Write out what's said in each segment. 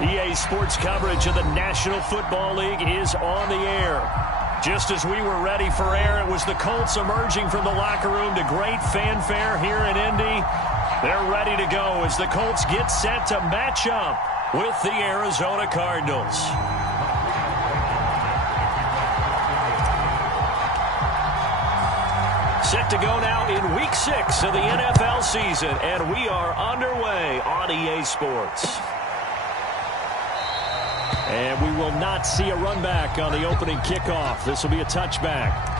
EA Sports coverage of the National Football League is on the air. Just as we were ready for air, it was the Colts emerging from the locker room to great fanfare here in Indy. They're ready to go as the Colts get set to match up with the Arizona Cardinals. Set to go now in Week 6 of the NFL season, and we are underway on EA Sports. And we will not see a run back on the opening kickoff. This will be a touchback.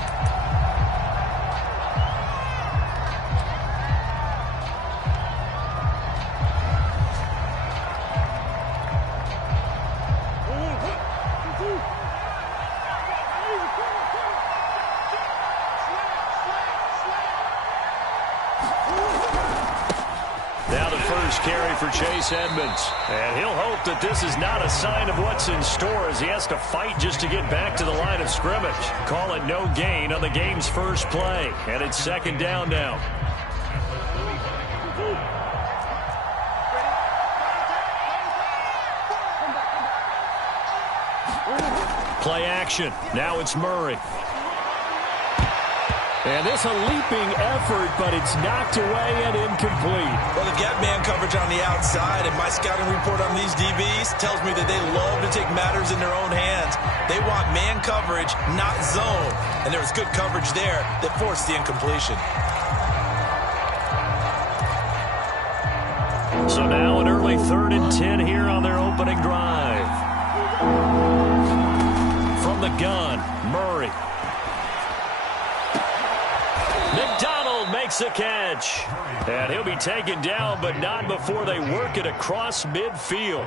For Chase Edmonds, and he'll hope that this is not a sign of what's in store as he has to fight just to get back to the line of scrimmage. Call it no gain on the game's first play, and it's second down now. Play action. Now it's Murray. And this a leaping effort, but it's knocked away and incomplete. Well, they've got man coverage on the outside, and my scouting report on these DBs tells me that they love to take matters in their own hands. They want man coverage, not zone. And there was good coverage there that forced the incompletion. So now an early 3rd and 10 here on their opening drive. From the gun, Murray. McDonald makes the catch. And he'll be taken down, but not before they work it across midfield.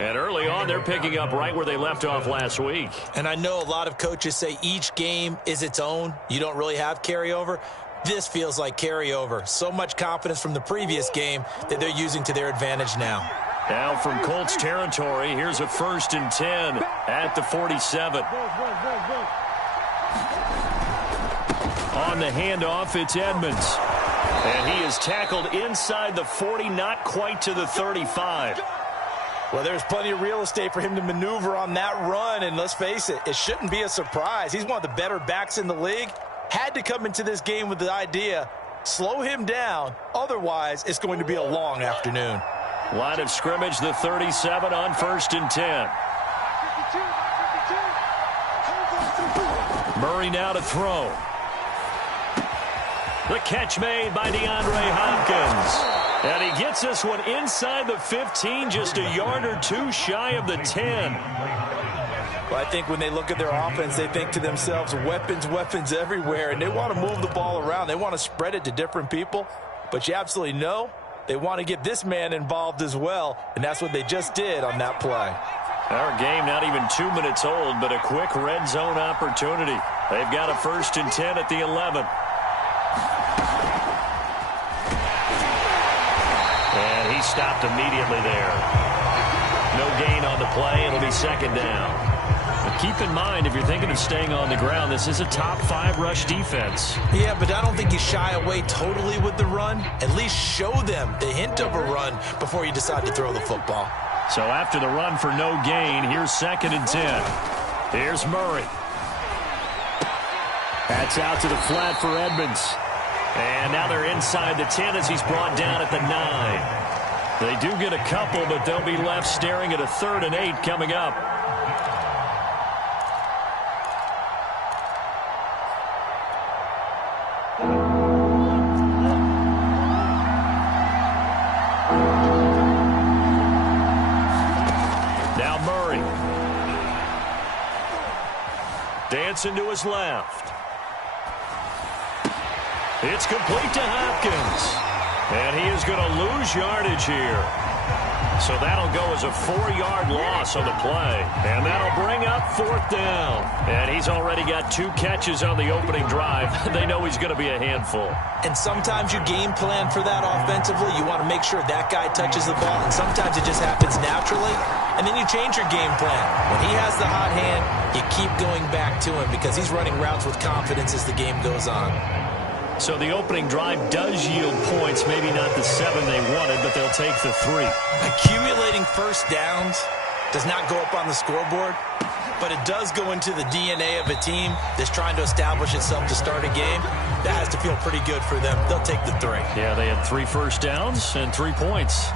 And early on, they're picking up right where they left off last week. And I know a lot of coaches say each game is its own. You don't really have carryover. This feels like carryover. So much confidence from the previous game that they're using to their advantage now. Now from Colts territory, here's a 1st and 10 at the 47. On the handoff, it's Edmonds. And he is tackled inside the 40, not quite to the 35. Well, there's plenty of real estate for him to maneuver on that run, and let's face it, it shouldn't be a surprise. He's one of the better backs in the league. Had to come into this game with the idea, slow him down, otherwise it's going to be a long afternoon. Line of scrimmage, the 37 on 1st and 10. Murray now to throw. The catch made by DeAndre Hopkins. And he gets this one inside the 15, just a yard or two shy of the 10. Well, I think when they look at their offense, they think to themselves, weapons, weapons everywhere, and they want to move the ball around. They want to spread it to different people, but you absolutely know they want to get this man involved as well, and that's what they just did on that play. Our game not even 2 minutes old, but a quick red zone opportunity. They've got a 1st and 10 at the 11. And he stopped immediately there. No gain on the play. It'll be second down. But keep in mind, if you're thinking of staying on the ground, this is a top 5 rush defense. Yeah, but I don't think you shy away totally with the run. At least show them the hint of a run before you decide to throw the football. So after the run for no gain, here's 2nd and 10. Here's Murray. That's out to the flat for Edmonds. And now they're inside the 10 as he's brought down at the 9. They do get a couple, but they'll be left staring at a 3rd and 8 coming up. Now Murray. Dancing to his left. It's complete to Hopkins. And he is going to lose yardage here. So that'll go as a 4-yard loss on the play. And that'll bring up 4th down. And he's already got 2 catches on the opening drive. They know he's going to be a handful. And sometimes you game plan for that offensively. You want to make sure that guy touches the ball. And sometimes it just happens naturally. And then you change your game plan. When he has the hot hand, you keep going back to him because he's running routes with confidence as the game goes on. So the opening drive does yield points, maybe not the 7 they wanted, but they'll take the 3. Accumulating first downs does not go up on the scoreboard, but it does go into the DNA of a team that's trying to establish itself to start a game. That has to feel pretty good for them. They'll take the 3. Yeah, they had 3 first downs and 3 points.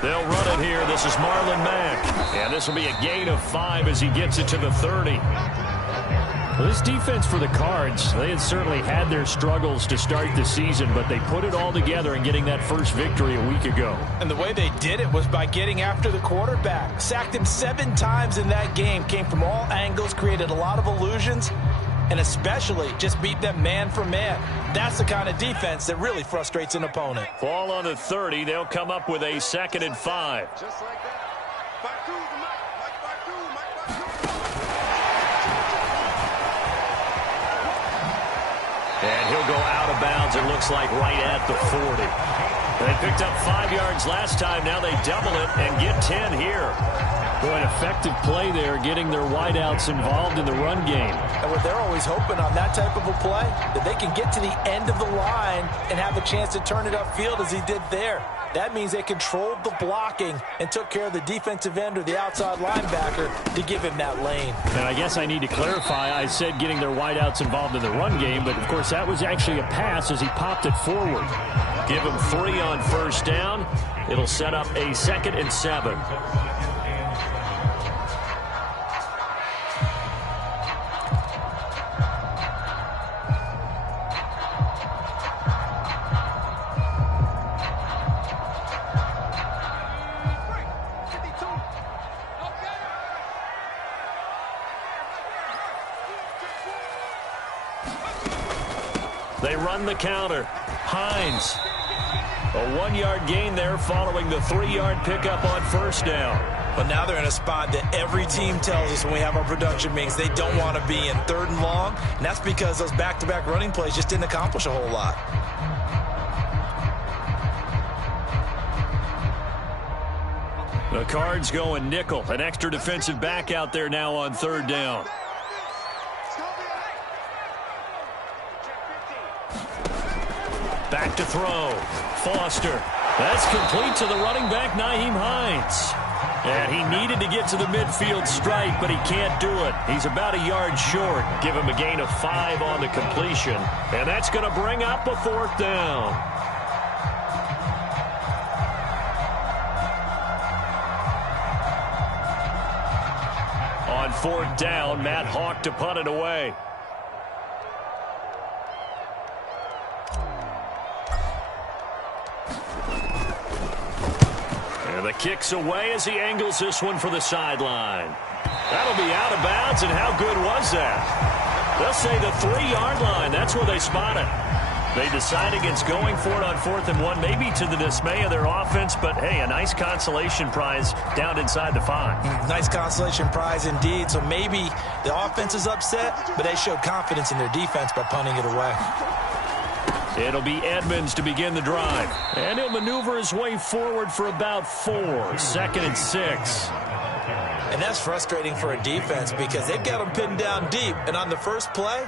They'll run it here. This is Marlon Mack. And this will be a gain of 5 as he gets it to the 30. Well, this defense for the Cards, they had certainly had their struggles to start the season, but they put it all together in getting that first victory a week ago. And the way they did it was by getting after the quarterback. Sacked him 7 times in that game. Came from all angles, created a lot of illusions, and especially just beat them man for man. That's the kind of defense that really frustrates an opponent. Ball on the 30. They'll come up with a 2nd and 5. Just like that. And he'll go out of bounds, it looks like, right at the 40. They picked up 5 yards last time. Now they double it and get 10 here. Boy, an effective play there, getting their wideouts involved in the run game. And what they're always hoping on that type of a play, that they can get to the end of the line and have a chance to turn it upfield as he did there. That means they controlled the blocking and took care of the defensive end or the outside linebacker to give him that lane. And I guess I need to clarify, I said getting their wideouts involved in the run game, but of course that was actually a pass as he popped it forward. Give him 3 on first down. It'll set up a 2nd and 7. They run the counter. Hines. A 1-yard gain there following the 3-yard pickup on first down. But now they're in a spot that every team tells us when we have our production meetings they don't want to be in, 3rd and long. And that's because those back-to-back running plays just didn't accomplish a whole lot. The Cards going nickel. An extra defensive back out there now on 3rd down. Back to throw. Foster. That's complete to the running back, Nyheim Hines. And he needed to get to the midfield strike, but he can't do it. He's about a yard short. Give him a gain of 5 on the completion. And that's going to bring up a 4th down. On 4th down, Matt Hawk to punt it away. And the kick's away as he angles this one for the sideline. That'll be out of bounds, and how good was that? They'll say the 3-yard line. That's where they spot it. They decide against going for it on 4th and 1, maybe to the dismay of their offense, but hey, a nice consolation prize down inside the 5. Nice consolation prize indeed. So maybe the offense is upset, but they showed confidence in their defense by punting it away. It'll be Edmonds to begin the drive. And he'll maneuver his way forward for about 4. 2nd and 6. And that's frustrating for a defense because they've got them pinned down deep. And on the first play,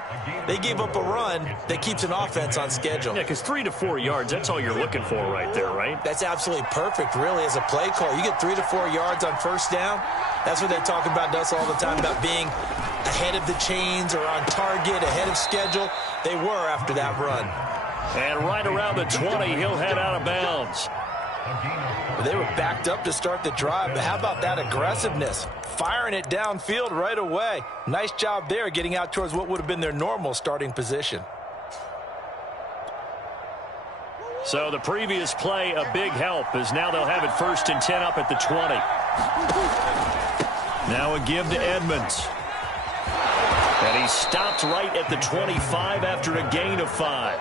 they gave up a run that keeps an offense on schedule. Yeah, because 3 to 4 yards, that's all you're looking for right there, right? That's absolutely perfect, really, as a play call. You get 3 to 4 yards on first down. That's what they talk about us all the time, about being ahead of the chains or on target, ahead of schedule. They were after that run. And right around the 20, he'll head out of bounds. They were backed up to start the drive, but how about that aggressiveness? Firing it downfield right away. Nice job there getting out towards what would have been their normal starting position. So the previous play, a big help, as now they'll have it 1st and 10 up at the 20. Now a give to Edmonds. And he stopped right at the 25 after a gain of 5.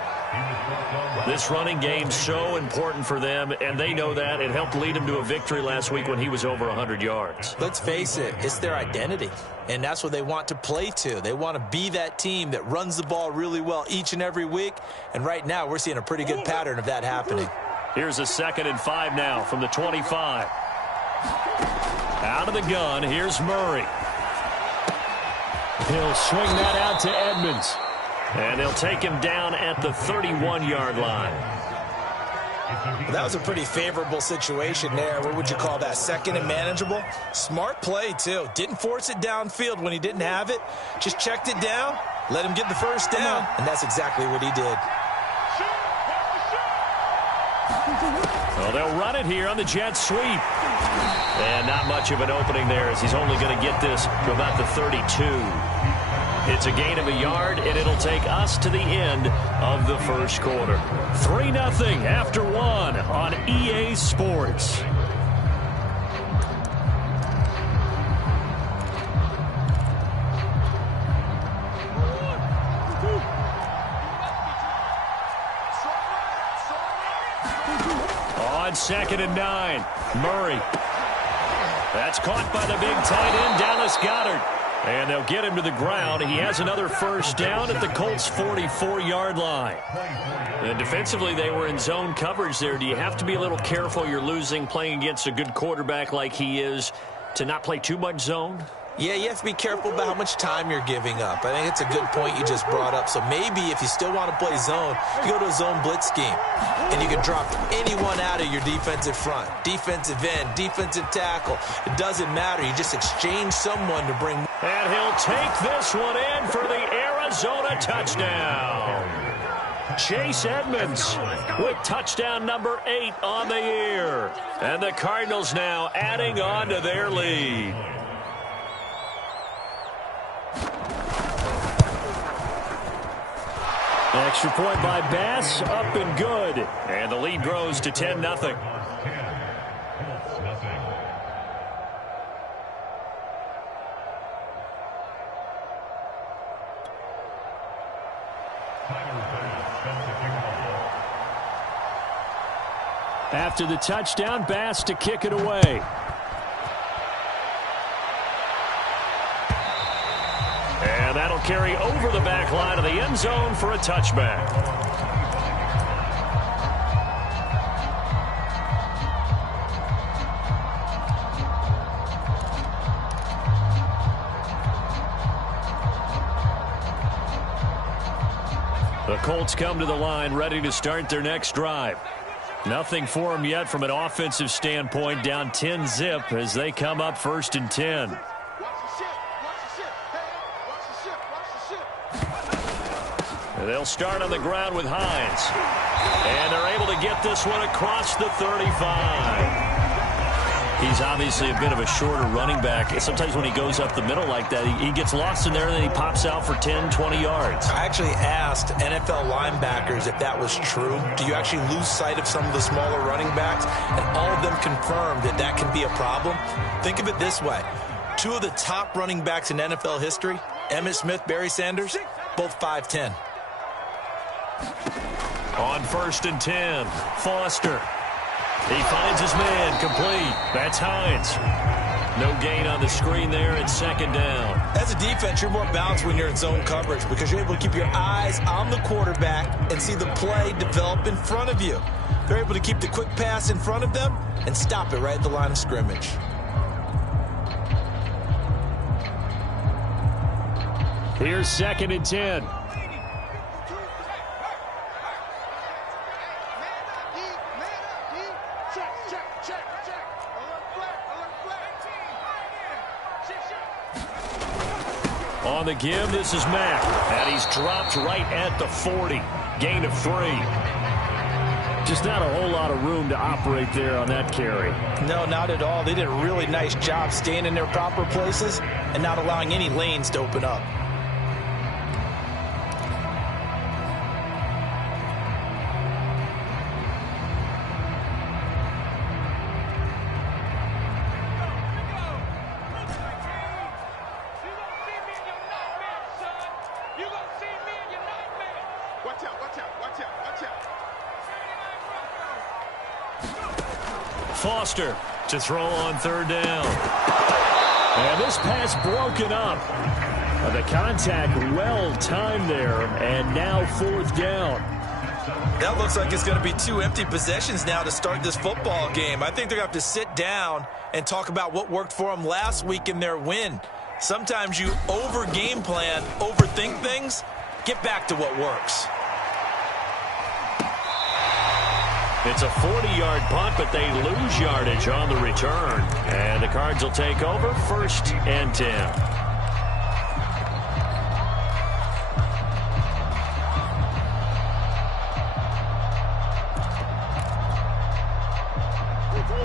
This running game's so important for them, and they know that. It helped lead them to a victory last week when he was over 100 yards. Let's face it, it's their identity, and that's what they want to play to. They want to be that team that runs the ball really well each and every week, and right now we're seeing a pretty good pattern of that happening. Here's a 2nd and 5 now from the 25. Out of the gun, here's Murray. He'll swing that out to Edmonds. And they'll take him down at the 31-yard line. Well, that was a pretty favorable situation there. What would you call that? 2nd and manageable? Smart play, too. Didn't force it downfield when he didn't have it. Just checked it down, let him get the first down, and that's exactly what he did. Well, they'll run it here on the jet sweep. And not much of an opening there as he's only going to get this to about the 32. It's a gain of a yard, and it'll take us to the end of the first quarter. 3-0 after 1 on EA Sports. On 2nd and 9, Murray. That's caught by the big tight end, Dallas Goedert. And they'll get him to the ground. He has another first down at the Colts' 44-yard line. And defensively, they were in zone coverage there. Do you have to be a little careful? You're losing, playing against a good quarterback like he is, to not play too much zone? Yeah, you have to be careful about how much time you're giving up. I think it's a good point you just brought up. So maybe if you still want to play zone, you go to a zone blitz scheme. And you can drop anyone out of your defensive front. Defensive end, defensive tackle. It doesn't matter. You just exchange someone to bring. And he'll take this one in for the Arizona touchdown. Chase Edmonds with touchdown number 8 on the year. And the Cardinals now adding on to their lead. Extra point by Bass, up and good. And the lead grows to 10-0. After the touchdown, Bass to kick it away. And that'll carry over the back line of the end zone for a touchback. The Colts come to the line ready to start their next drive. Nothing for them yet from an offensive standpoint, down 10-0 as they come up 1st and 10. They'll start on the ground with Hines. And they're able to get this one across the 35. He's obviously a bit of a shorter running back. Sometimes when he goes up the middle like that, he gets lost in there and then he pops out for 10, 20 yards. I actually asked NFL linebackers if that was true. Do you actually lose sight of some of the smaller running backs? And all of them confirmed that that can be a problem. Think of it this way. 2 of the top running backs in NFL history, Emmitt Smith, Barry Sanders, both 5'10". On 1st and 10, Foster. He finds his man, complete. That's Hines. No gain on the screen there at 2nd down. As a defense, you're more balanced when you're in zone coverage because you're able to keep your eyes on the quarterback and see the play develop in front of you. They're able to keep the quick pass in front of them and stop it right at the line of scrimmage. Here's 2nd and 10. On the give, this is Mack. And he's dropped right at the 40. Gain of 3. Just not a whole lot of room to operate there on that carry. No, not at all. They did a really nice job staying in their proper places and not allowing any lanes to open up. Watch out. Foster to throw on third down. And this pass broken up. The contact well timed there, and now fourth down. That looks like it's going to be 2 empty possessions now to start this football game. I think they're going to have to sit down and talk about what worked for them last week in their win. Sometimes you over-game plan, overthink things. Get back to what works. It's a 40-yard punt, but they lose yardage on the return. And the Cards will take over, 1st and 10.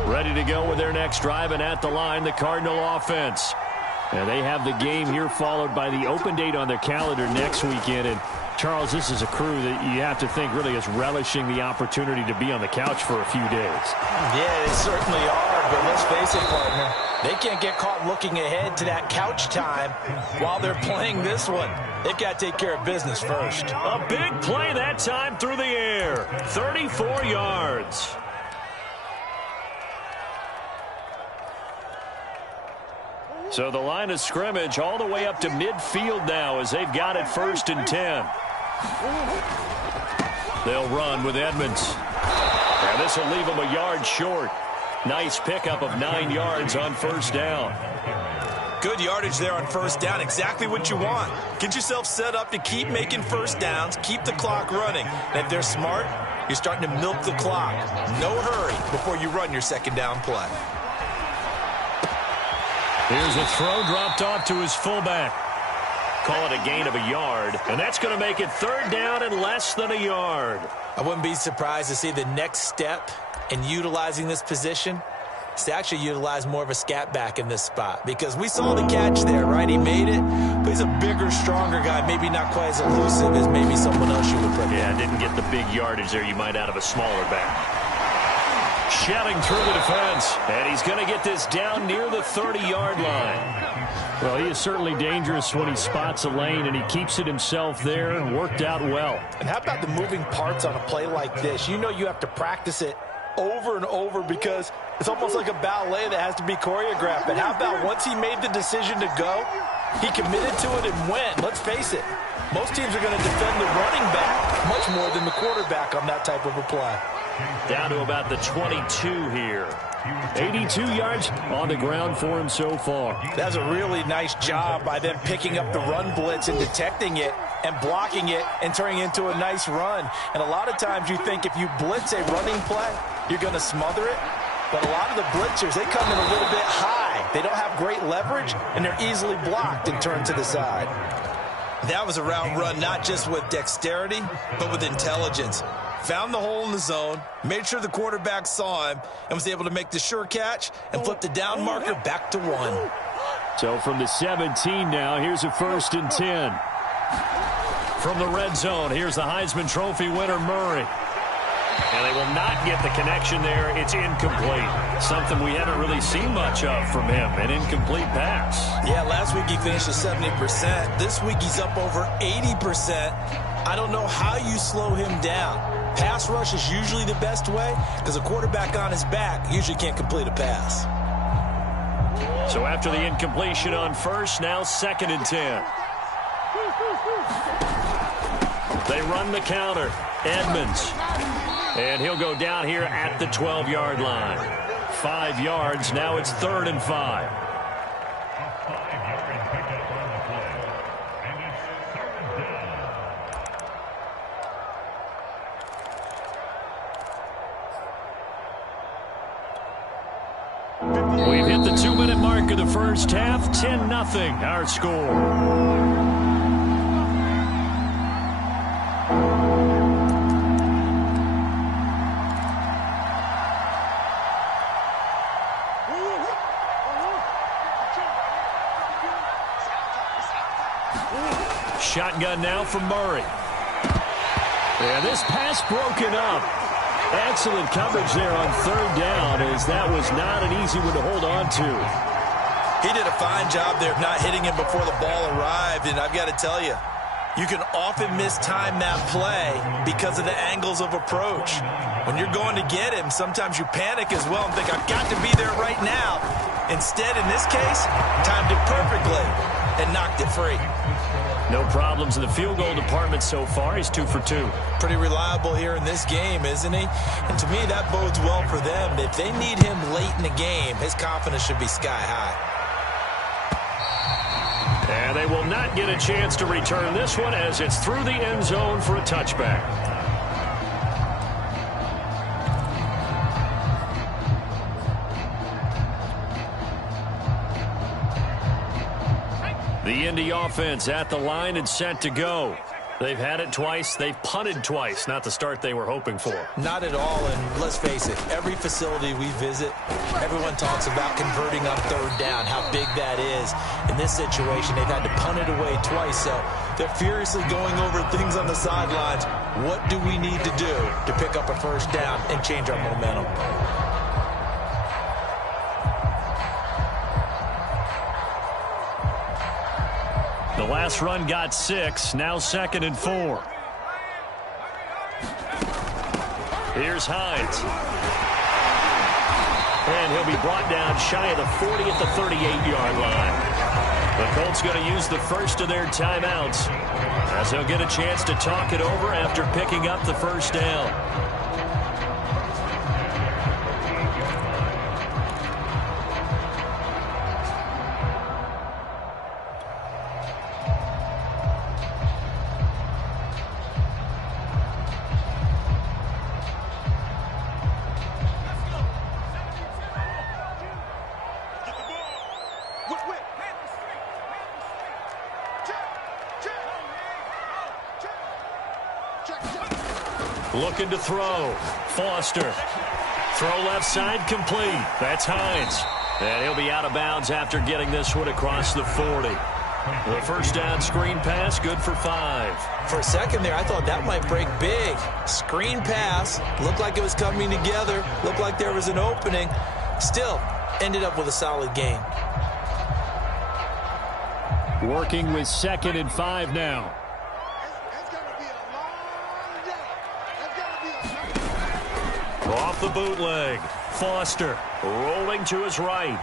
Ready to go with their next drive, and at the line, the Cardinal offense. And they have the game here followed by the open date on their calendar next weekend. And, Charles, this is a crew that you have to think really is relishing the opportunity to be on the couch for a few days. Yeah, they certainly are, but let's face it, partner. They can't get caught looking ahead to that couch time while they're playing this one. They've got to take care of business first. A big play that time through the air. 34 yards. So the line of scrimmage all the way up to midfield now as they've got it 1st and 10. They'll run with Edmonds. And this will leave them a yard short. Nice pickup of 9 yards on 1st down. Good yardage there on 1st down. Exactly what you want. Get yourself set up to keep making 1st downs, keep the clock running. And if they're smart, you're starting to milk the clock. No hurry before you run your 2nd down play. Here's a throw dropped off to his fullback. Call it a gain of a yard, and that's going to make it 3rd down and less than a yard. I wouldn't be surprised to see the next step in utilizing this position is to actually utilize more of a scat back in this spot, because we saw the catch there, right? He made it, but he's a bigger, stronger guy, maybe not quite as elusive as maybe someone else you would put. Yeah, didn't get the big yardage there you might out of a smaller back. Shelling through the defense, and he's going to get this down near the 30-yard line. Well, he is certainly dangerous when he spots a lane, and he keeps it himself there and worked out well. And how about the moving parts on a play like this? You know you have to practice it over and over because it's almost like a ballet that has to be choreographed. But how about once he made the decision to go, he committed to it and went. Let's face it, most teams are going to defend the running back much more than the quarterback on that type of a play. Down to about the 22 here. 82 yards on the ground for him so far. That's a really nice job by them picking up the run blitz and detecting it and blocking it and turning it into a nice run. And a lot of times you think if you blitz a running play, you're going to smother it. But a lot of the blitzers, they come in a little bit high. They don't have great leverage, and they're easily blocked and turned to the side. That was a route run not just with dexterity, but with intelligence. Found the hole in the zone, made sure the quarterback saw him, and was able to make the sure catch and flip the down marker back to 1. So from the 17 now, here's a 1st and 10. From the red zone, here's the Heisman Trophy winner, Murray. And they will not get the connection there. It's incomplete. Something we haven't really seen much of from him, an incomplete pass. Yeah, last week he finished at 70%. This week he's up over 80%. I don't know how you slow him down. Pass rush is usually the best way because a quarterback on his back usually can't complete a pass. So after the incompletion on 1st, now 2nd and 10. They run the counter. Edmonds. And he'll go down here at the 12-yard line. 5 yards. Now it's 3rd and 5. We've hit the 2-minute mark of the first half. 10-0 our score. Shotgun now from Murray. And this pass broken up. Excellent coverage there on 3rd down, as that was not an easy one to hold on to. He did a fine job there of not hitting him before the ball arrived, and I've got to tell you, You can often mistime that play because of the angles of approach. When you're going to get him, sometimes you panic as well and think, I've got to be there right now. Instead, in this case, timed it perfectly and knocked it free. No problems in the field goal department so far. He's 2 for 2. Pretty reliable here in this game, isn't he? And to me, that bodes well for them. If they need him late in the game, his confidence should be sky high. And they will not get a chance to return this one as it's through the end zone for a touchback. The Indy offense at the line and set to go. They've had it twice. They've punted twice. Not the start they were hoping for. Not at all, and let's face it, every facility we visit, everyone talks about converting on third down, how big that is. In this situation, they've had to punt it away twice, so they're furiously going over things on the sidelines. What do we need to do to pick up a first down and change our momentum? The last run got 6, now 2nd and 4. Here's Hines. And he'll be brought down shy of the 40 at the 38-yard line. The Colts going to use the first of their timeouts as they'll get a chance to talk it over after picking up the first down. Looking to throw. Foster. Throw left side complete. That's Hines. And he'll be out of bounds after getting this one across the 40. The first down screen pass, good for 5. For a second there, I thought that might break big. Screen pass. Looked like it was coming together. Looked like there was an opening. Still, ended up with a solid gain. Working with 2nd and 5 now. Off the bootleg. Foster rolling to his right.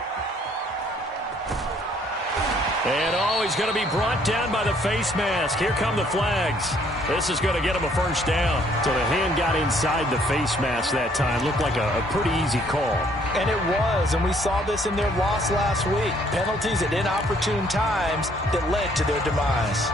And he's going to be brought down by the face mask. Here come the flags. This is going to get him a first down. So the hand got inside the face mask that time. Looked like a pretty easy call. And it was, and we saw this in their loss last week. Penalties at inopportune times that led to their demise.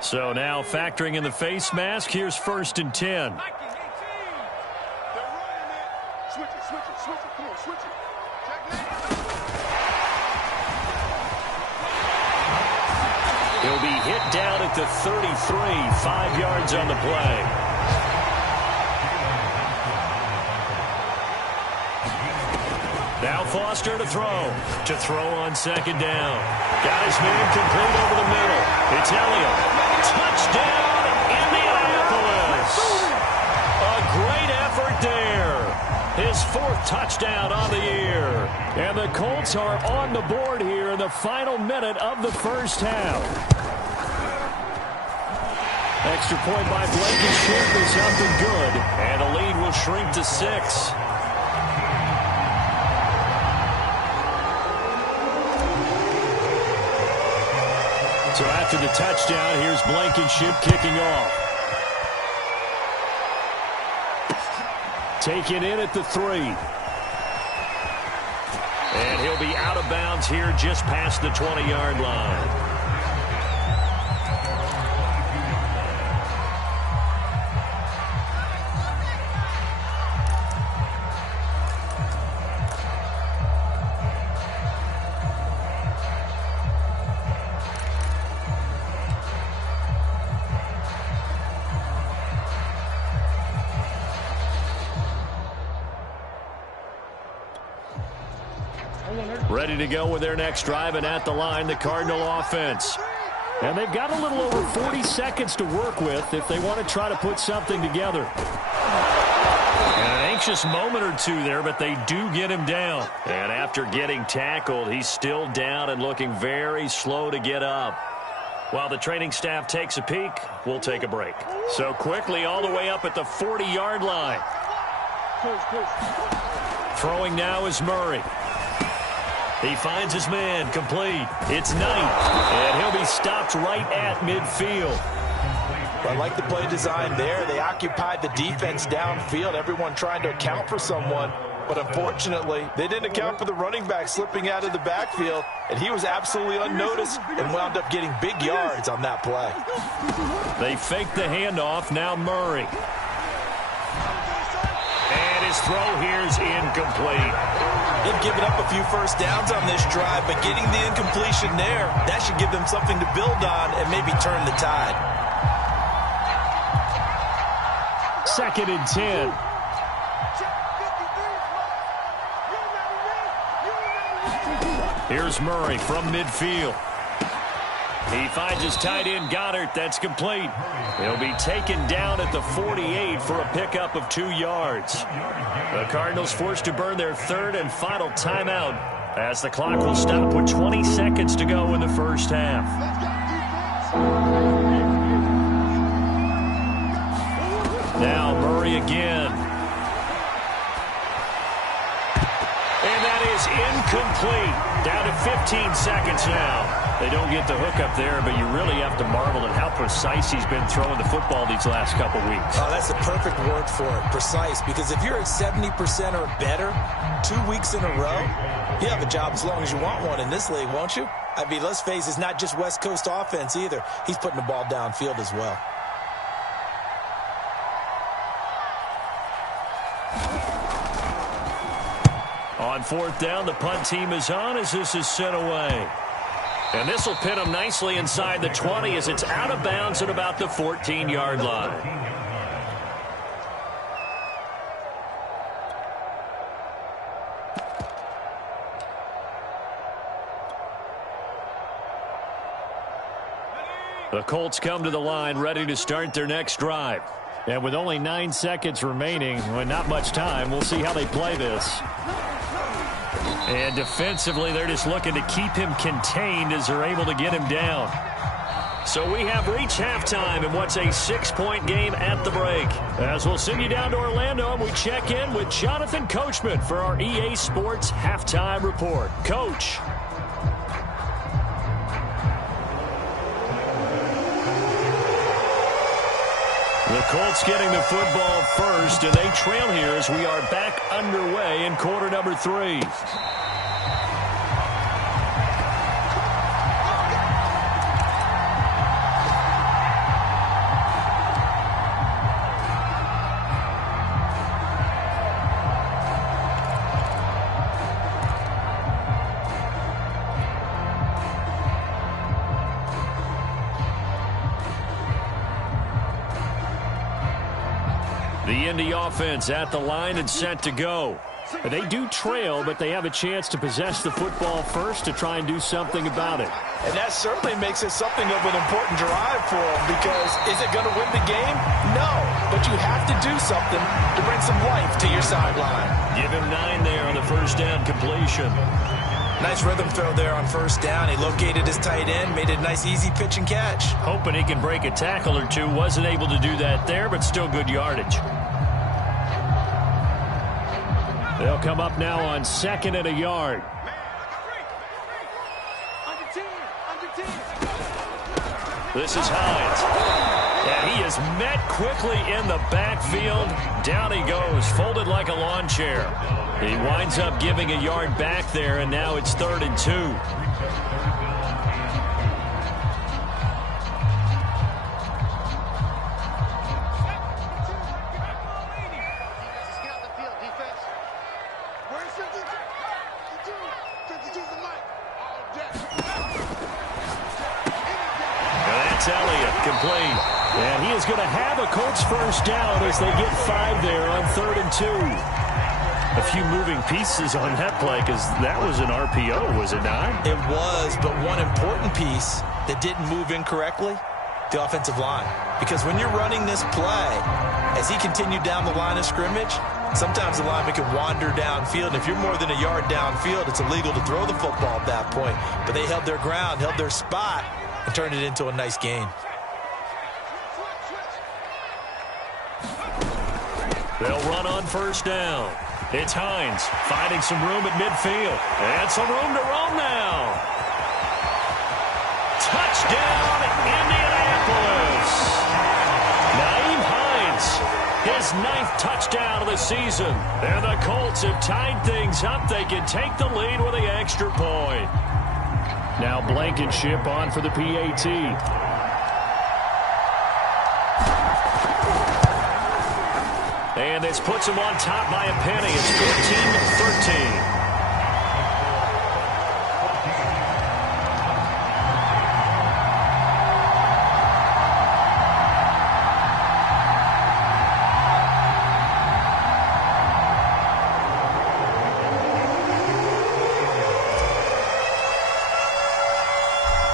So now factoring in the face mask, here's 1st and 10. He'll be hit down at the 33, 5 yards on the play. Now Foster to throw. To throw on 2nd down. Got his man complete over the middle. It's Elliott. Touchdown, Indianapolis. A great effort there. His 4th touchdown on the year. And the Colts are on the board here in the final minute of the first half. Extra point by Blankenship is up and good. And the lead will shrink to 6. So after the touchdown, here's Blankenship kicking off. Taken in at the 3. And he'll be out of bounds here just past the 20-yard line. Ready to go with their next drive, and at the line, the Cardinal offense. And they've got a little over 40 seconds to work with if they want to try to put something together. And an precious moment or two there, but they do get him down. And after getting tackled, he's still down and looking very slow to get up. While the training staff takes a peek, we'll take a break. So quickly all the way up at the 40-yard line. Throwing now is Murray. He finds his man, complete. It's Knight, and he'll be stopped right at midfield. I like the play design there. They occupied the defense downfield, everyone trying to account for someone. But unfortunately, they didn't account for the running back slipping out of the backfield, and he was absolutely unnoticed and wound up getting big yards on that play. They faked the handoff, now Murray. And his throw here is incomplete. They've given up a few first downs on this drive, but getting the incompletion there, that should give them something to build on and maybe turn the tide. 2nd and 10. Here's Murray from midfield. He finds his tight end, Goddard. That's complete. He'll be taken down at the 48 for a pickup of 2 yards. The Cardinals forced to burn their 3rd and final timeout as the clock will stop with 20 seconds to go in the first half. Now Murray again. And that is incomplete. Down to 15 seconds now. They don't get the hook up there, but you really have to marvel at how precise he's been throwing the football these last couple weeks. Oh, that's the perfect word for it, precise, because if you're at 70% or better 2 weeks in a row, you have a job as long as you want one in this league, won't you? I mean, let's face it, it's not just West Coast offense either. He's putting the ball downfield as well. On 4th down, the punt team is on as this is sent away. And this will pin them nicely inside the 20 as it's out of bounds at about the 14-yard line. The Colts come to the line ready to start their next drive. And with only 9 seconds remaining, well, not much time, we'll see how they play this. And defensively, they're just looking to keep him contained as they're able to get him down. So we have reached halftime in what's a 6-point game at the break. As we'll send you down to Orlando, and we check in with Jonathan Coachman for our EA Sports Halftime Report. Coach. The Colts getting the football first, and they trail here as we are back underway in quarter number 3. The Indy offense at the line and set to go. They do trail, but they have a chance to possess the football first to try and do something about it. And that certainly makes it something of an important drive for them, because is it going to win the game? No, but you have to do something to bring some life to your sideline. Give him 9 there on the first down completion. Nice rhythm throw there on first down. He located his tight end, made a nice easy pitch and catch. Hoping he can break a tackle or two. Wasn't able to do that there, but still good yardage. They'll come up now on 2nd and a yard. This is Hines. And he is met quickly in the backfield. Down he goes, folded like a lawn chair. He winds up giving a yard back there, and now it's 3rd and 2. Complete. And he is going to have a Colts first down as they get 5 there on 3rd and 2. A few moving pieces on that play, because that was an RPO, was it not? It was, but one important piece that didn't move incorrectly, the offensive line. Because when you're running this play, as he continued down the line of scrimmage, Sometimes the lineman can wander downfield. If you're more than a yard downfield, it's illegal to throw the football at that point. But they held their ground, held their spot, and turned it into a nice gain. They'll run on first down. It's Hines finding some room at midfield. And some room to roam now. Touchdown, Indianapolis. Nyheim Hines, his 9th touchdown of the season. And the Colts have tied things up. They can take the lead with the extra point. Now Blankenship on for the PAT. And this puts him on top by a penny. It's 14-13.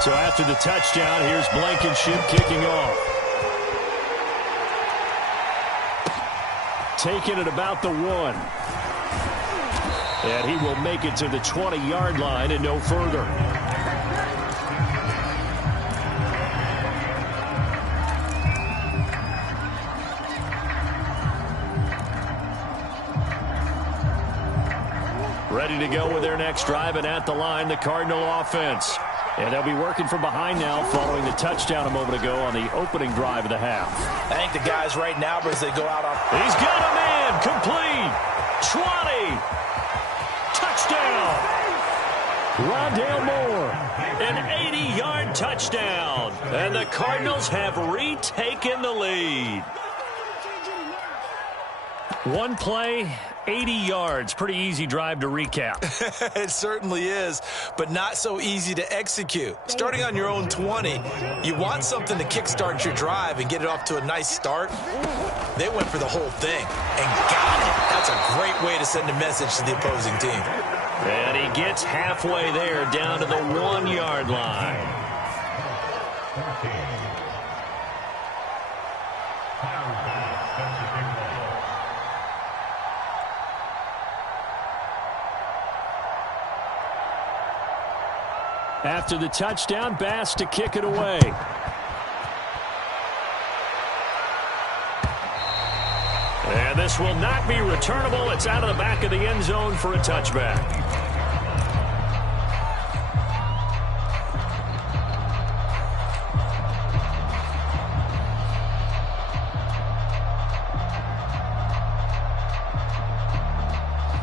So after the touchdown, here's Blankenship kicking off. Taking it about the 1. And he will make it to the 20-yard line and no further. Ready to go with their next drive, and at the line, the Cardinal offense. And they'll be working from behind now following the touchdown a moment ago on the opening drive of the half. I think the guys right now, as they go out on... He's got a man. Complete. 20. Touchdown. Rondale Moore. An 80-yard touchdown. And the Cardinals have retaken the lead. One play, 80 yards. Pretty easy drive to recap. It certainly is, but not so easy to execute. Starting on your own 20, you want something to kickstart your drive and get it off to a nice start. They went for the whole thing and got it. That's a great way to send a message to the opposing team. And he gets halfway there, down to the 1-yard line. After the touchdown, Bass to kick it away. And this will not be returnable. It's out of the back of the end zone for a touchback.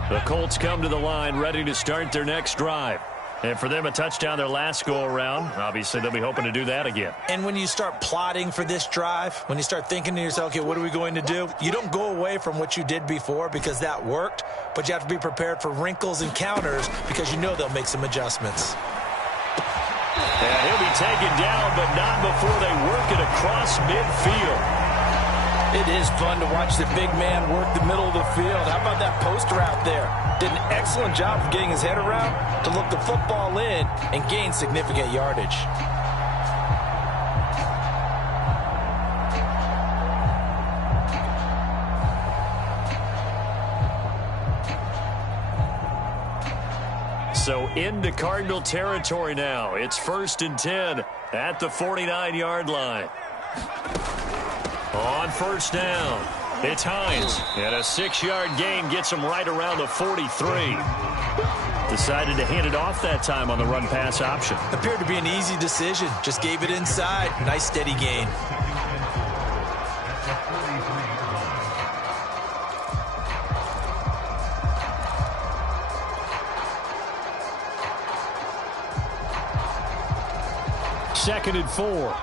The Colts come to the line, ready to start their next drive. And for them, a touchdown their last go-around. Obviously, they'll be hoping to do that again. And when you start plotting for this drive, when you start thinking to yourself, okay, what are we going to do? You don't go away from what you did before because that worked, but you have to be prepared for wrinkles and counters because you know they'll make some adjustments. And he'll be taken down, but not before they work it across midfield. It is fun to watch the big man work the middle of the field. How about that post route there? Did an excellent job of getting his head around to look the football in and gain significant yardage. So into Cardinal territory now. It's 1st and 10 at the 49-yard line. On first down, it's Hines. And a 6-yard gain gets him right around the 43. Decided to hand it off that time on the run-pass option. Appeared to be an easy decision. Just gave it inside. Nice steady gain. Second and 4.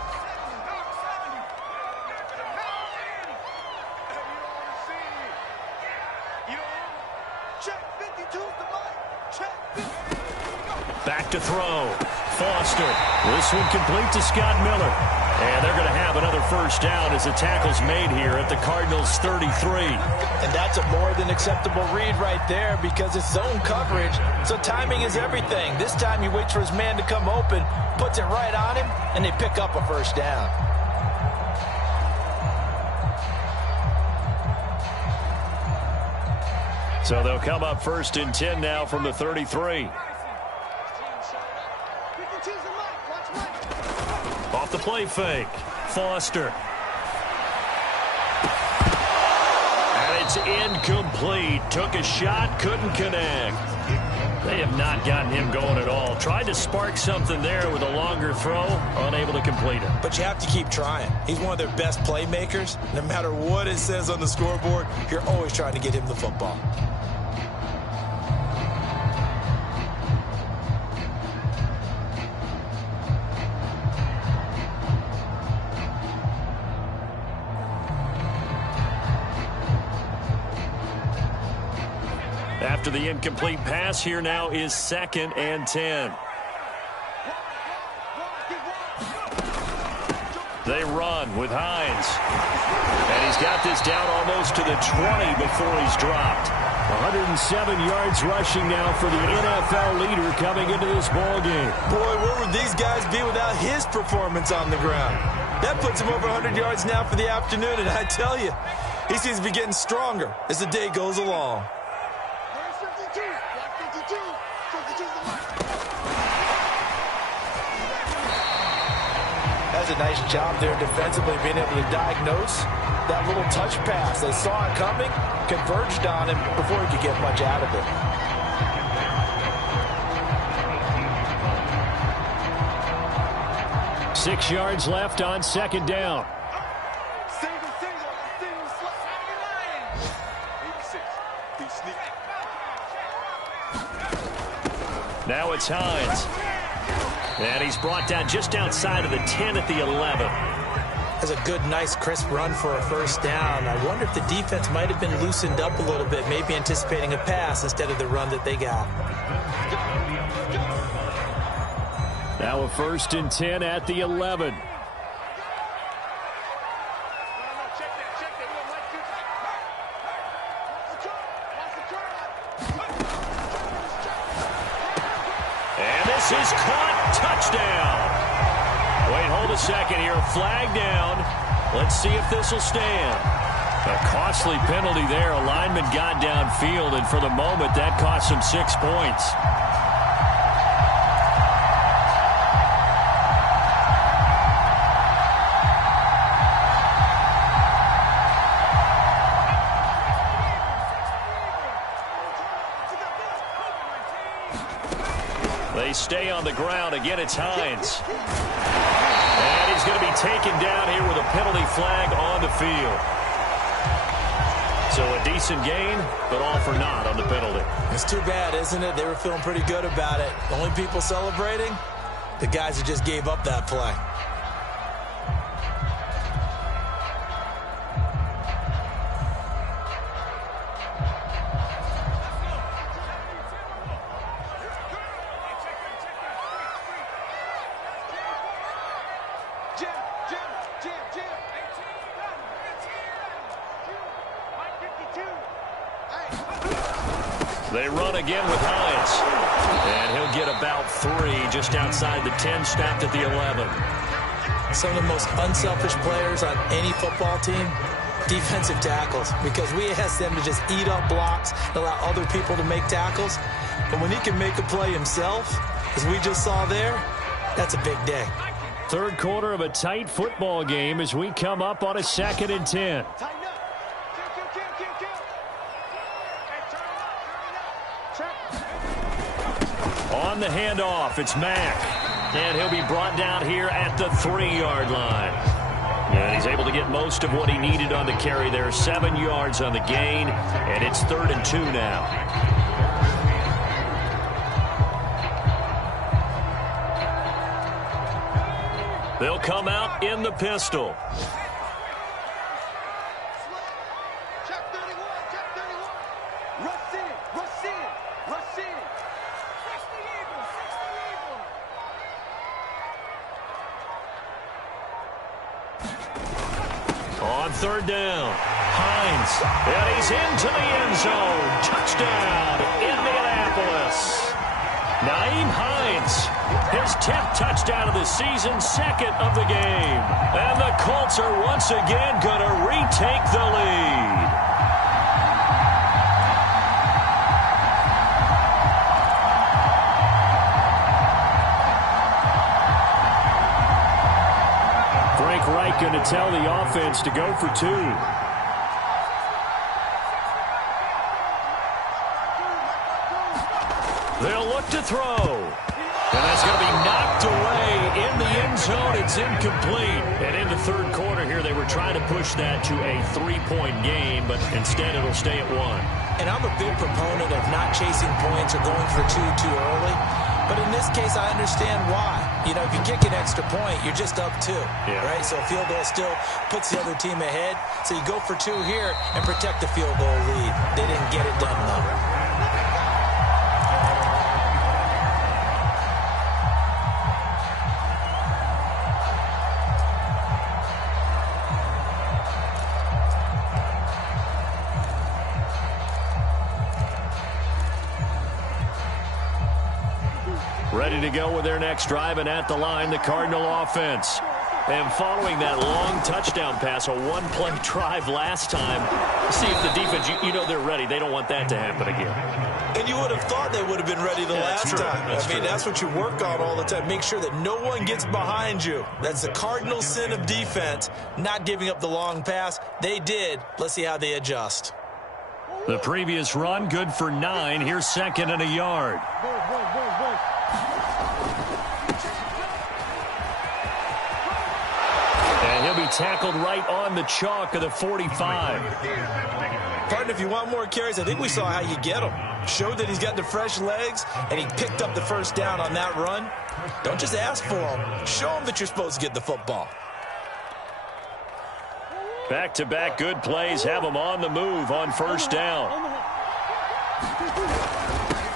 Back to throw. Foster. This one complete to Scott Miller. And they're going to have another first down as the tackle's made here at the Cardinals' 33. And that's a more than acceptable read right there because it's zone coverage, so timing is everything. This time he waits for his man to come open, puts it right on him, and they pick up a first down. So they'll come up 1st and 10 now from the 33. Off the play fake. Foster. And it's incomplete. Took a shot, couldn't connect. They have not gotten him going at all. Tried to spark something there with a longer throw, unable to complete it. But you have to keep trying. He's one of their best playmakers. No matter what it says on the scoreboard, you're always trying to get him the football. After the incomplete pass, here now is 2nd and 10. They run with Hines. And he's got this down almost to the 20 before he's dropped. 107 yards rushing now for the NFL leader coming into this ball game. Boy, where would these guys be without his performance on the ground? That puts him over 100 yards now for the afternoon, and I tell you, he seems to be getting stronger as the day goes along. That's a nice job there defensively, being able to diagnose that little touch pass. They saw it coming, converged on him before he could get much out of it. 6 yards left on 2nd down. Now it's Hines. And he's brought down just outside of the 10 at the 11. That's a good, nice, crisp run for a 1st down. I wonder if the defense might have been loosened up a little bit, maybe anticipating a pass instead of the run that they got. Now a 1st and 10 at the 11. This is caught. Touchdown. Wait, hold a second here. Flag down. Let's see if this will stand. A costly penalty there. A lineman got downfield, and for the moment, that cost him 6 points. They stay on the ground. Again, it's Hines. And he's going to be taken down here with a penalty flag on the field. So a decent gain, but all for naught on the penalty. It's too bad, isn't it? They were feeling pretty good about it. The only people celebrating, the guys who just gave up that play. They run again with Hines. And he'll get about 3 just outside the 10, snapped at the 11. Some of the most unselfish players on any football team, defensive tackles, because we ask them to just eat up blocks and allow other people to make tackles. But when he can make a play himself, as we just saw there, that's a big day. 3rd quarter of a tight football game as we come up on a 2nd and 10. On the handoff, it's Mack. And he'll be brought down here at the 3-yard line. And he's able to get most of what he needed on the carry there. 7 yards on the gain, and it's 3rd and 2 now. They'll come out in the pistol. On 3rd down, Hines, and he's into the end zone. Touchdown, Indianapolis. Nyheim Hines, his 10th touchdown of the season, 2nd of the game. And the Colts are once again going to retake the lead. tell the offense to go for 2. They'll look to throw. And that's going to be knocked away in the end zone. It's incomplete. And in the third quarter here, they were trying to push that to a 3-point game, but instead it'll stay at 1. And I'm a big proponent of not chasing points or going for 2 too early. But in this case, I understand why. You know, if you kick an extra point, you're just up 2, right? So a field goal still puts the other team ahead. So you go for 2 here and protect the field goal lead. They didn't get it done, though. Ready to go with their next drive, and at the line, the Cardinal offense. And following that long touchdown pass, a one-play drive last time, see if the defense, you know they're ready. They don't want that to happen again. And you would have thought they would have been ready the last time. That's what you work on all the time. Make sure that no one gets behind you. That's the cardinal sin of defense, not giving up the long pass. They did. Let's see how they adjust. The previous run, good for 9. Here's 2nd and a yard. And he'll be tackled right on the chalk of the 45. Partner, if you want more carries, I think we saw how you get them. Showed that he's got the fresh legs, and he picked up the first down on that run. Don't just ask for them. Show them that you're supposed to get the football. Back-to-back good plays have them on the move on first down.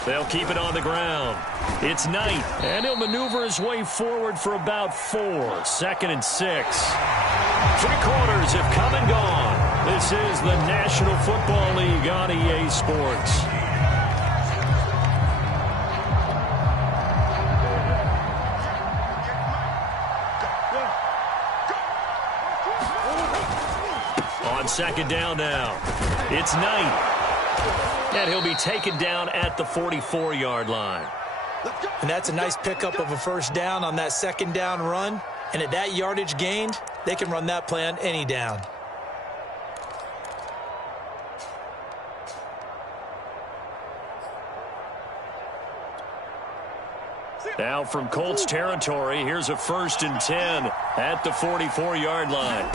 They'll keep it on the ground. It's Knight, and he'll maneuver his way forward for about 4. 2nd and 6. 3 quarters have come and gone. This is the National Football League on EA Sports. On 2nd down now, it's Knight. And he'll be taken down at the 44-yard line. And that's a nice pickup of a first down on that 2nd down run. And at that yardage gained, they can run that play on any down. Now from Colts territory, here's a 1st and 10 at the 44-yard line.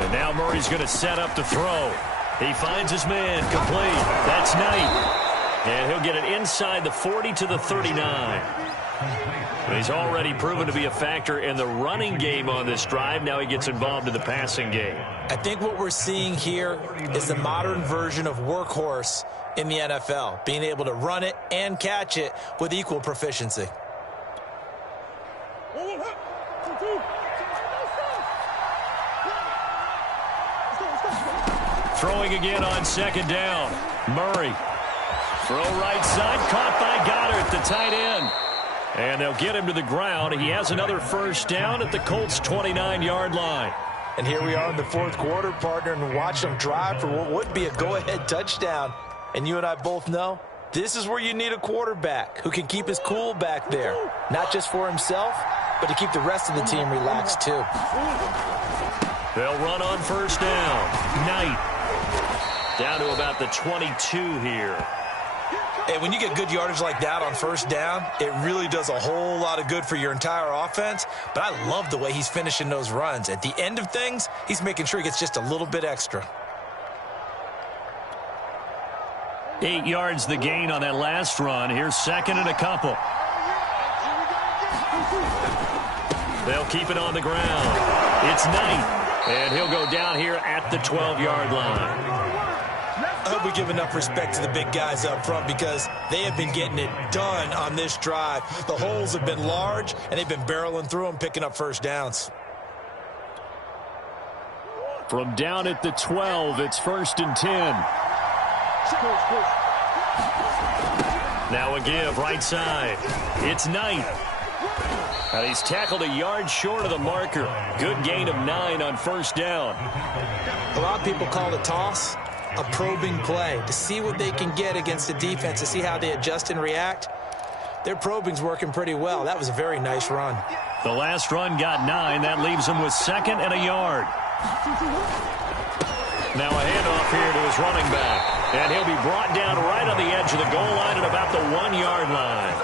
And now Murray's going to set up to throw. He finds his man, complete. That's Knight. And he'll get it inside the 40 to the 39. But he's already proven to be a factor in the running game on this drive. Now he gets involved in the passing game. I think what we're seeing here is the modern version of workhorse in the NFL, being able to run it and catch it with equal proficiency. Throwing again on 2nd down. Murray. Throw right side, caught by Goddard, the tight end. And they'll get him to the ground. He has another first down at the Colts' 29-yard line. And here we are in the 4th quarter, partner, and watch them drive for what would be a go-ahead touchdown. And you and I both know this is where you need a quarterback who can keep his cool back there. Not just for himself, but to keep the rest of the team relaxed too. They'll run on first down. Knight. Down to about the 22 here. Hey, when you get good yardage like that on first down, it really does a whole lot of good for your entire offense. But I love the way he's finishing those runs. At the end of things, he's making sure he gets just a little bit extra. 8 yards the gain on that last run. Here's 2nd and a couple. They'll keep it on the ground. It's Knight, and he'll go down here at the 12-yard line. I hope we give enough respect to the big guys up front because they have been getting it done on this drive. The holes have been large, and they've been barreling through them, picking up first downs. From down at the 12, it's 1st and 10. Now a give, right side. It's Knight. And he's tackled a yard short of the marker. Good gain of 9 on first down. A lot of people call the toss a probing play to see what they can get against the defense, to see how they adjust and react. Their probing's working pretty well. That was a very nice run. The last run got 9. That leaves them with 2nd and a yard. Now a handoff here to his running back. And he'll be brought down right on the edge of the goal line at about the 1-yard line.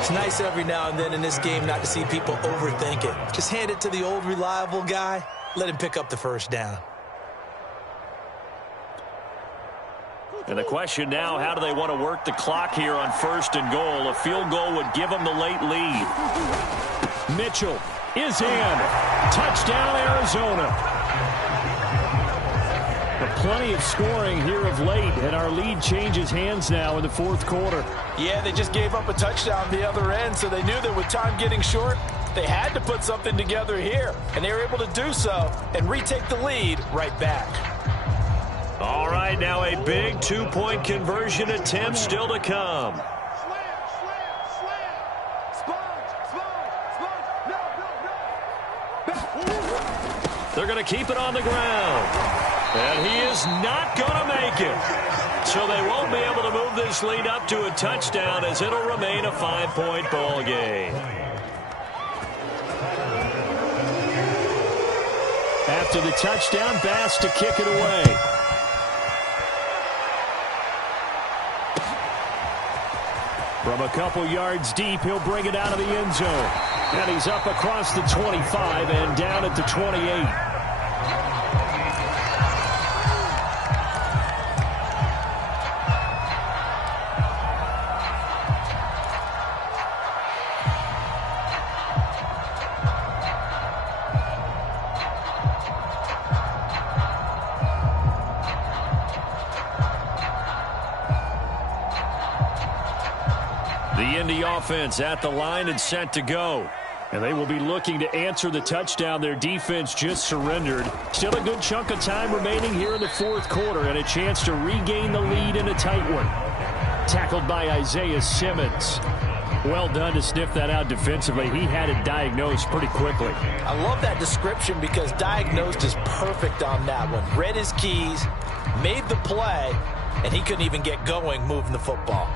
It's nice every now and then in this game not to see people overthink it. Just hand it to the old reliable guy. Let him pick up the first down. And the question now, how do they want to work the clock here on 1st and goal? A field goal would give them the late lead. Mitchell is in. Touchdown, Arizona. Plenty of scoring here of late, and our lead changes hands now in the 4th quarter. Yeah, they just gave up a touchdown the other end, so they knew that with time getting short, they had to put something together here, and they were able to do so and retake the lead right back. All right, now a big 2-point conversion attempt still to come. They're going to keep it on the ground. And he is not going to make it. So they won't be able to move this lead up to a touchdown as it'll remain a 5-point ball game. After the touchdown, Bass to kick it away. From a couple yards deep, he'll bring it out of the end zone. And he's up across the 25 and down at the 28. The Indy offense at the line and set to go. And they will be looking to answer the touchdown their defense just surrendered. Still a good chunk of time remaining here in the 4th quarter and a chance to regain the lead in a tight one. Tackled by Isaiah Simmons. Well done to sniff that out defensively. He had it diagnosed pretty quickly. I love that description because diagnosed is perfect on that one. Read his keys, made the play, and he couldn't even get going moving the football.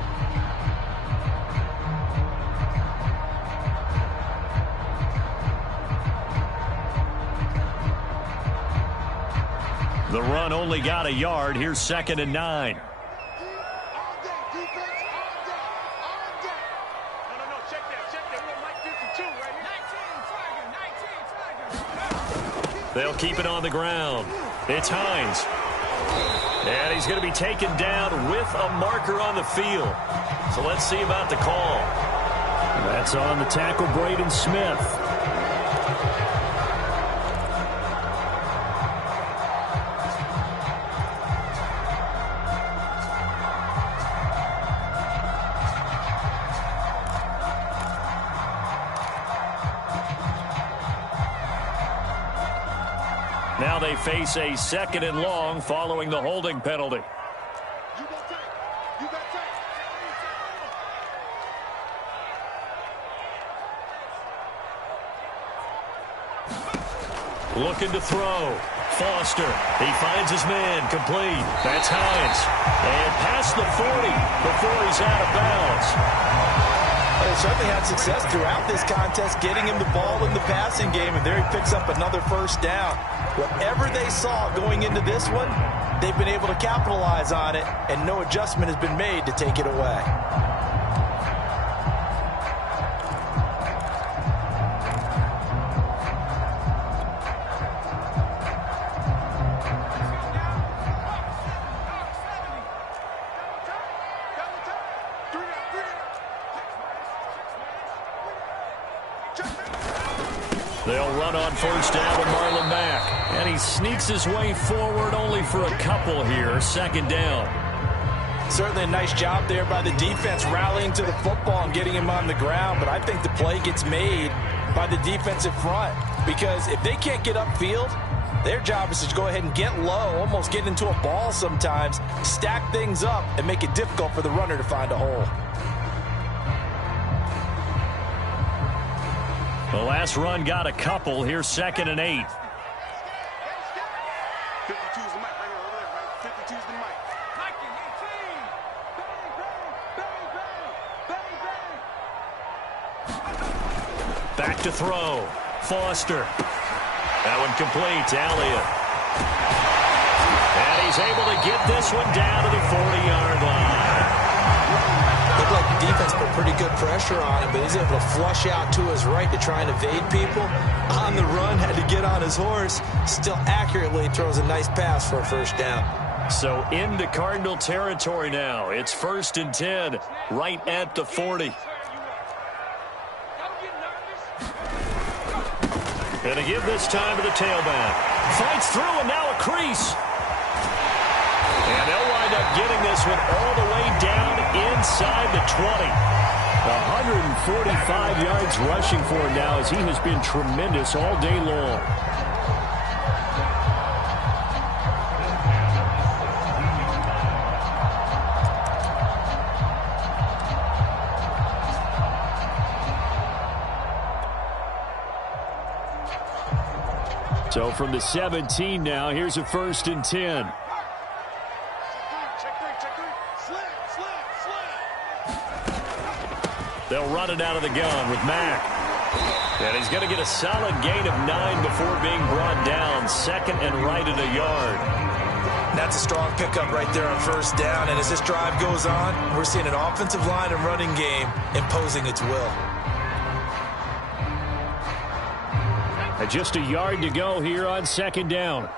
The run only got a yard. Here's 2nd and 9. They'll keep it on the ground. It's Hines. And he's going to be taken down with a marker on the field. So let's see about the call. That's on the tackle, Braden Smith. Now they face a 2nd and long following the holding penalty. Looking to throw. Foster. He finds his man. Complete. That's Hines. And past the 40 before he's out of bounds. They certainly had success throughout this contest, getting him the ball in the passing game, and there he picks up another first down. Whatever they saw going into this one, they've been able to capitalize on it, and no adjustment has been made to take it away. They'll run on first down with Marlon Mack. And he sneaks his way forward only for a couple here. 2nd down. Certainly a nice job there by the defense rallying to the football and getting him on the ground. But I think the play gets made by the defensive front. Because if they can't get upfield, their job is to go ahead and get low, almost get into a ball sometimes, stack things up, and make it difficult for the runner to find a hole. The last run got a couple. Here's 2nd and 8. Back to throw. Foster. That one complete to Elliott. And he's able to get this one down to the 40-yard line. Looked like the defense put pretty good pressure on him, but he's able to flush out to his right to try and evade people. On the run, had to get on his horse. Still accurately throws a nice pass for a first down. So into Cardinal territory now. It's 1st and 10, right at the 40. Going to give this time to the tailback. Fights through, and now a crease. And they'll wind up getting this one all the way down inside the 20. 145 yards rushing for him now, as he has been tremendous all day long. So from the 17 now, here's a 1st and 10. They'll run it out of the gun with Mack. And he's going to get a solid gain of 9 before being brought down. 2nd and right at a yard. That's a strong pickup right there on 1st down. And as this drive goes on, we're seeing an offensive line and running game imposing its will. Just a yard to go here on 2nd down.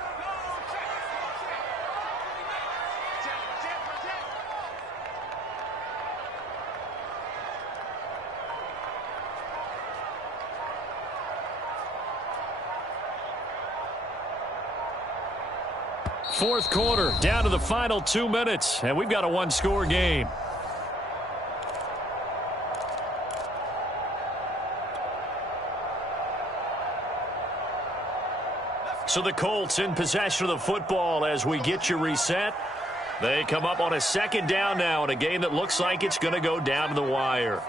Fourth quarter, down to the final 2 minutes, and we've got a one-score game. So the Colts in possession of the football as we get you reset. They come up on a 2nd down now in a game that looks like it's going to go down to the wire.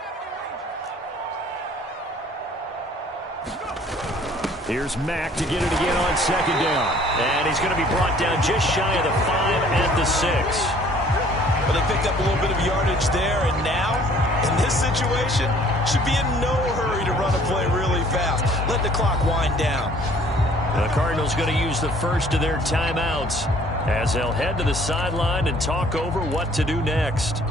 Here's Mack to get it again on 2nd down. And he's going to be brought down just shy of the 5 at the 6. Well, they picked up a little bit of yardage there, and now, in this situation, should be in no hurry to run a play really fast. Let the clock wind down. The Cardinals going to use the first of their timeouts as they'll head to the sideline and talk over what to do next.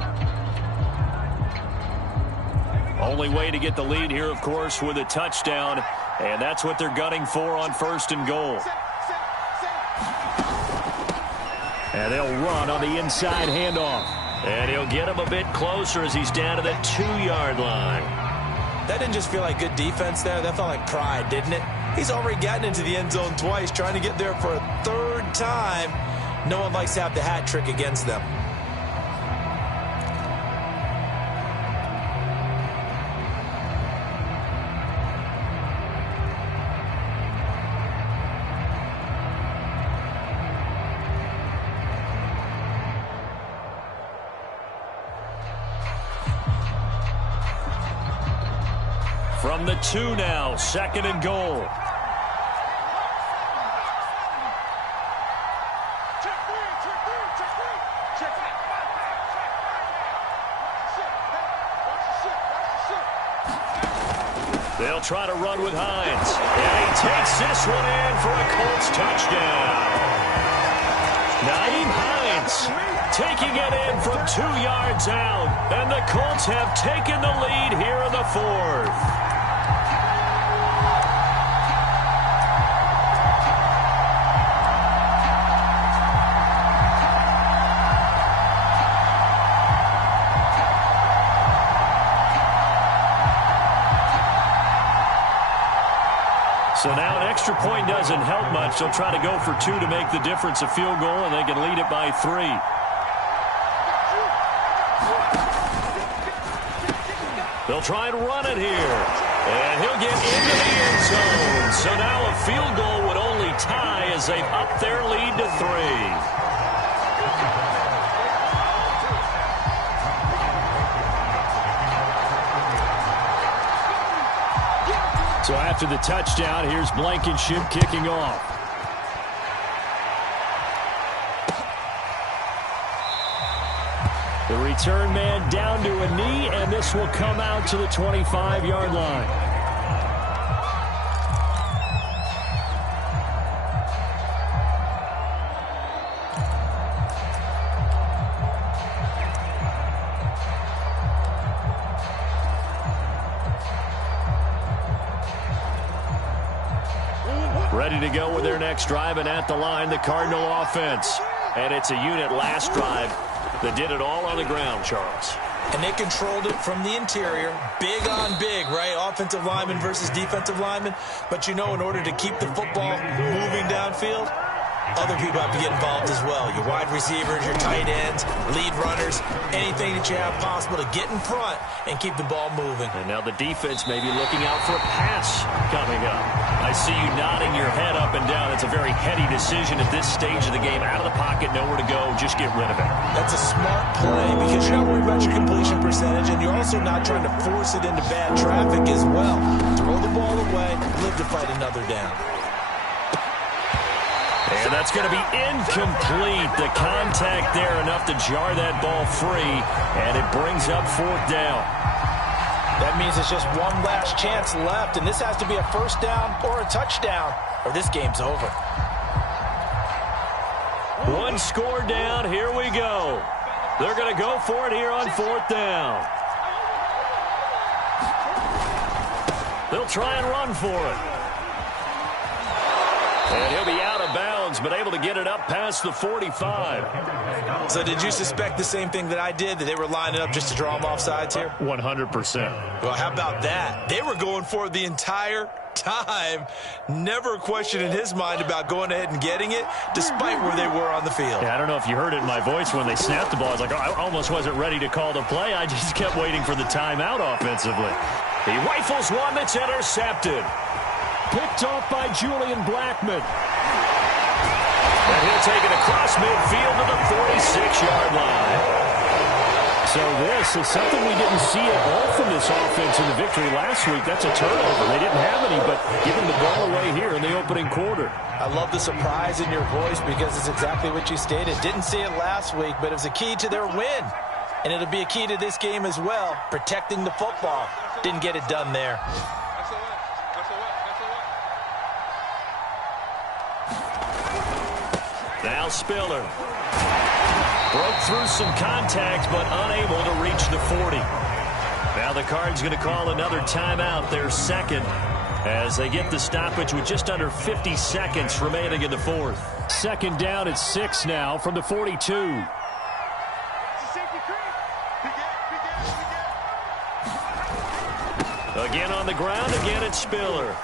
Only way to get the lead here, of course, with a touchdown, and that's what they're gunning for on 1st and goal. And they'll run on the inside handoff. And he'll get him a bit closer as he's down to the 2-yard line. That didn't just feel like good defense there. That felt like pride, didn't it? He's already gotten into the end zone twice, trying to get there for a 3rd time. No one likes to have the hat trick against them. From the 2 now, 2nd and goal. They'll try to run with Hines. And he takes this one in for a Colts touchdown. Nyheim Hines taking it in from 2 yards out. And the Colts have taken the lead here in the 4th. So now an extra point doesn't help much. They'll try to go for 2 to make the difference a field goal, and they can lead it by 3. They'll try and run it here. And he'll get into the end zone. So now a field goal would only tie as they've upped their lead to 3. So after the touchdown, here's Blankenship kicking off. The return man down to a knee, and this will come out to the 25-yard line. Ready to go with their next drive, and at the line, the Cardinal offense. And it's a unit last drive that did it all on the ground, Charles. And they controlled it from the interior. Big on big, right? Offensive lineman versus defensive lineman. But you know, in order to keep the football moving downfield, other people have to get involved as well. Your wide receivers, your tight ends, lead runners, anything that you have possible to get in front and keep the ball moving. And now the defense may be looking out for a pass coming up. I see you nodding your head up and down. It's a very heady decision at this stage of the game. Out of the pocket, nowhere to go. Just get rid of it. That's a smart play because you're not worried about your completion percentage, and you're also not trying to force it into bad traffic as well. Throw the ball away, live to fight another down. And that's going to be incomplete. The contact there enough to jar that ball free, and it brings up fourth down. That means it's just one last chance left, and this has to be a first down or a touchdown, or this game's over. One score down. Here we go. They're going to go for it here on fourth down. They'll try and run for it. And he'll be out of bounds, but able to get it up past the 45. So did you suspect the same thing that I did, that they were lining up just to draw them off sides here? 100%. Well, how about that? They were going for it the entire time. Never a question in his mind about going ahead and getting it, despite where they were on the field. Yeah, I don't know if you heard it in my voice when they snapped the ball. I was like, I almost wasn't ready to call the play. I just kept waiting for the timeout offensively. He rifles one that's intercepted. Picked off by Julian Blackman. And he'll take it across midfield to the 46-yard line. So this is something we didn't see at all from this offense in the victory last week. That's a turnover. They didn't have any, but giving the ball away here in the opening quarter. I love the surprise in your voice because it's exactly what you stated. Didn't see it last week, but it was a key to their win. And it'll be a key to this game as well, protecting the football. Didn't get it done there. Now Spiller. Broke through some contact, but unable to reach the 40. Now the Cards going to call another timeout, their second, as they get the stoppage with just under 50 seconds remaining in the fourth. Second down at 6 now from the 42. Again on the ground, again it's Spiller.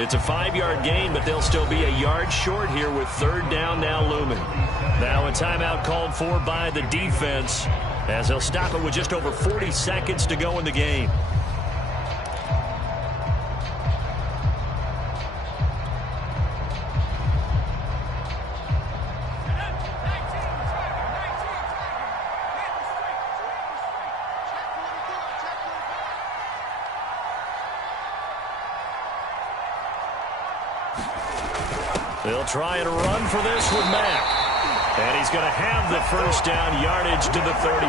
It's a 5-yard gain, but they'll still be a yard short here with third down now looming. Now a timeout called for by the defense as they'll stop it with just over 40 seconds to go in the game. They'll try and run for this with Mack. And he's going to have the first down, yardage to the 35.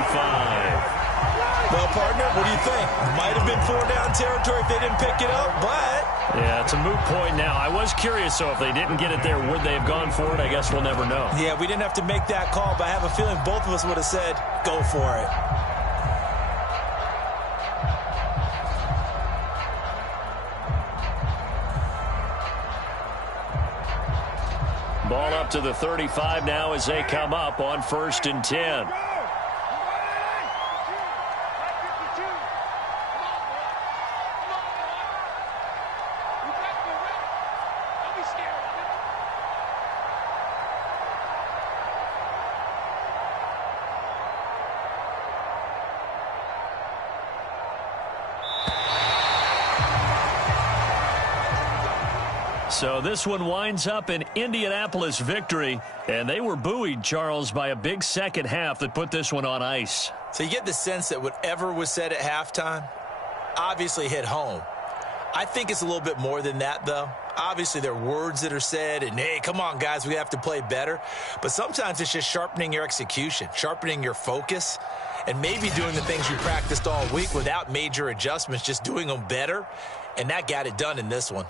Well, partner, what do you think? Might have been 4-down territory if they didn't pick it up, but... Yeah, it's a moot point now. I was curious, so if they didn't get it there, would they have gone for it? I guess we'll never know. Yeah, we didn't have to make that call, but I have a feeling both of us would have said, go for it. Ball up to the 35 now as they come up on 1st and 10. So this one winds up an Indianapolis victory, and they were buoyed, Charles, by a big second half that put this one on ice. So you get the sense that whatever was said at halftime obviously hit home. I think it's a little bit more than that, though. Obviously, there are words that are said, and, hey, come on, guys, we have to play better. But sometimes it's just sharpening your execution, sharpening your focus, and maybe doing the things you practiced all week without major adjustments, just doing them better. And that got it done in this one.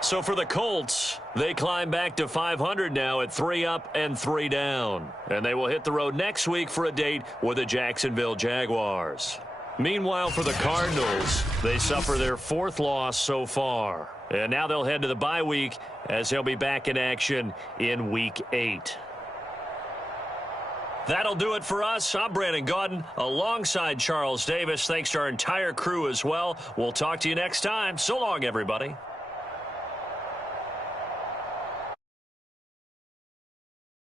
So for the Colts, they climb back to 500 now at 3 up and 3 down. And they will hit the road next week for a date with the Jacksonville Jaguars. Meanwhile, for the Cardinals, they suffer their 4th loss so far. And now they'll head to the bye week as they'll be back in action in Week 8. That'll do it for us. I'm Brandon Gaudin alongside Charles Davis. Thanks to our entire crew as well. We'll talk to you next time. So long, everybody.